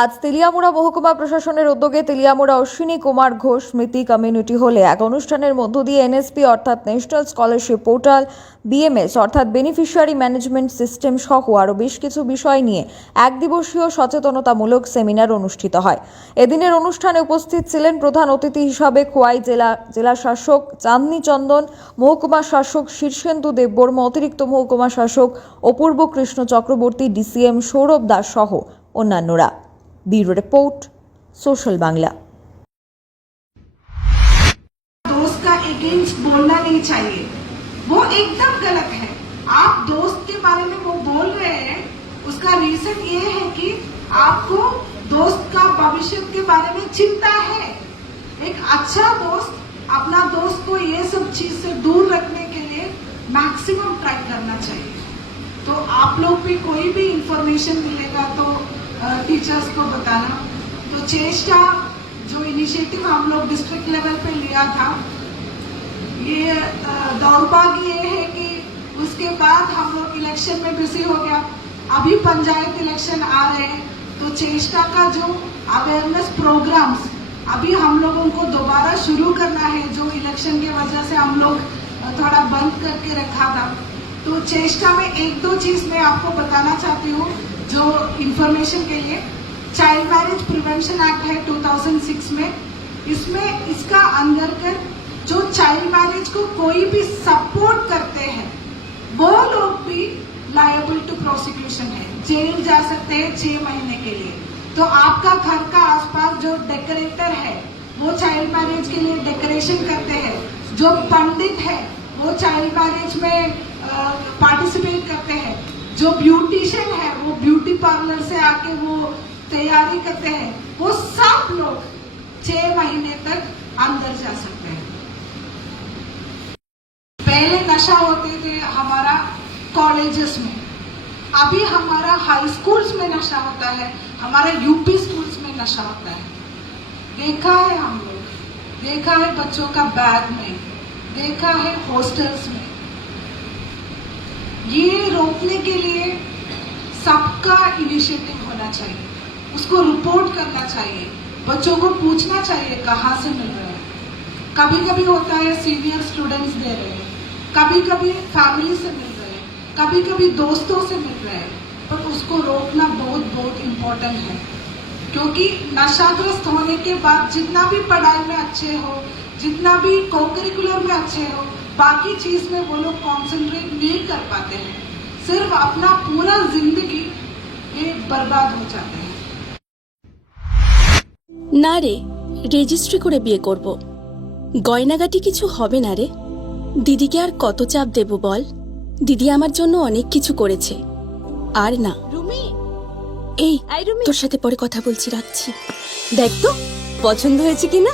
আজ তেলিয়ামুড়া মহকুমা প্রশাসনের উদ্যোগে তেলিয়ামুড়া অশ্বিনী কুমার ঘোষ স্মৃতি কমিউনিটি হলে এক অনুষ্ঠানের মধ্য দিয়ে এনএসপি অর্থাৎ ন্যাশনাল স্কলারশিপ পোর্টাল বিএমএস অর্থাৎ বেনিফিশিয়ারি ম্যানেজমেন্ট সিস্টেম সহ আরও বেশ কিছু বিষয় নিয়ে এক দিবসীয় সচেতনতামূলক সেমিনার অনুষ্ঠিত হয়। এদিনের অনুষ্ঠানে উপস্থিত ছিলেন প্রধান অতিথি হিসাবে খোয়াই জেলা জেলা শাসক চাঁদনী চন্দন, মহকুমা শাসক শীর্ষেন্দু দেববর্মা, অতিরিক্ত মহকুমা শাসক অপূর্ব কৃষ্ণ চক্রবর্তী ডিসিএম সৌরভ দাস সহ অন্যান্যরা। Bureau report, social Bangla. दोस्त का अगेंस्ट बोलना नहीं चाहिए। वो एकदम गलत है। आप दोस्त के बारे में वो बोल रहे हैं, उसका रीजन ये है कि आपको दोस्त का भविष्य के बारे में चिंता है। एक अच्छा दोस्त अपना दोस्त को ये सब चीज़ से दूर रखने के लिए मैक्सिमम ट्राई करना चाहिए। तो आप लोग भी कोई भी इंफॉर्मेशन मिलेगा तो टीचर्स को बताना। तो चेष्टा जो इनिशिएटिव हम लोग डिस्ट्रिक्ट लेवल पे लिया था, ये दौर्भाग्य ये है कि उसके बाद हम लोग इलेक्शन में बिज़ी हो गया। अभी पंचायत इलेक्शन आ रहे हैं तो चेष्टा का जो अवेयरनेस प्रोग्राम्स अभी हम लोगों को दोबारा शुरू करना है, जो इलेक्शन के वजह से हम लोग थोड़ा बंद करके रखा था। तो चेष्टा में एक दो चीज़ मैं आपको बताना चाहती हूँ। जो इंफॉर्मेशन के लिए चाइल्ड मैरिज प्रिवेंशन एक्ट है 2006 में, इसमें इसका अंतर्गत जो चाइल्ड मैरिज को कोई भी सपोर्ट करते हैं, वो लोग भी लायबल टू प्रोसिक्यूशन है। जेल जा सकते हैं छह महीने के लिए। तो आपका घर का आसपास जो डेकोरेटर है, वो चाइल्ड मैरिज के लिए डेकोरेशन करते हैं। जो पंडित है, वो चाइल्ड मैरिज में पार्टिसिपेट करते हैं। जो ब्यूटिशियन है, वो ब्यूटी पार्लर से आके वो तैयारी करते हैं, वो सब लोग छह महीने तक अंदर जा सकते हैं। पहले नशा होते थे हमारा कॉलेजेस में। अभी हमारा हाई स्कूल्स में नशा होता है, हमारा यूपी स्कूल्स में नशा होता है। देखा है हम लोग, देखा है बच्चों का बैग में, देखा है हॉस्टल्स में। ये रोकने के लिए सबका इनिशिएटिव होना चाहिए। उसको रिपोर्ट करना चाहिए। बच्चों को पूछना चाहिए कहाँ से मिल रहे हैं। कभी कभी होता है सीनियर स्टूडेंट्स दे रहे हैं। कभी कभी फैमिली से मिल रहे हैं। कभी कभी दोस्तों से मिल रहे हैं। पर उसको रोकना बहुत बहुत इम्पोर्टेंट है। क्योंकि नशाग्रस्त होने के बाद जितना भी पढ़ाई में अच्छे हो जितना भी को करिकुलर में अच्छे हो बाकी चीज में वो लोग कॉन्सेंट्रेट नहीं कर पाते हैं सिर्फ अपना पूरा जिंदगी ये बर्बाद हो जाते हैं না রে রেজিস্ট্রি করে বিয়ে করব গয়নাগাটি কিছু হবে না রে দিদিকে আর কত চাপ দেব বল দিদি আমার জন্য অনেক কিছু করেছে আর না রুমি এই আই রুমি তোর সাথে পরে কথা বলছি রাখছি দেখ তো পছন্দ হয়েছে কিনা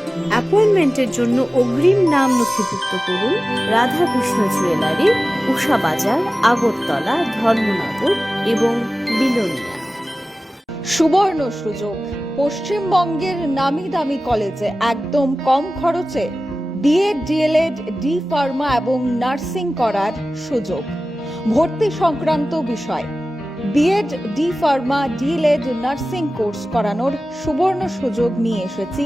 অ্যাপয়েন্টমেন্টের জন্য অগ্রিম নাম নথিভুক্ত করুন রাধাকৃষ্ণ জুয়েলারি, উষা বাজার, আগরতলা, ধর্মনগর এবং বিলোনিয়া। সুবর্ণ সুযোগ। পশ্চিমবঙ্গের নামি দামি কলেজে একদম কম খরচে বিএড ডিএলএড, ডি ফার্মা এবং নার্সিং করার সুযোগ। ভর্তি সংক্রান্ত বিষয় BEd D pharma, DElEd, nursing course করানোর সুবর্ণ সুযোগ নিয়ে এসেছি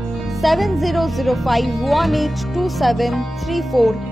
7005182734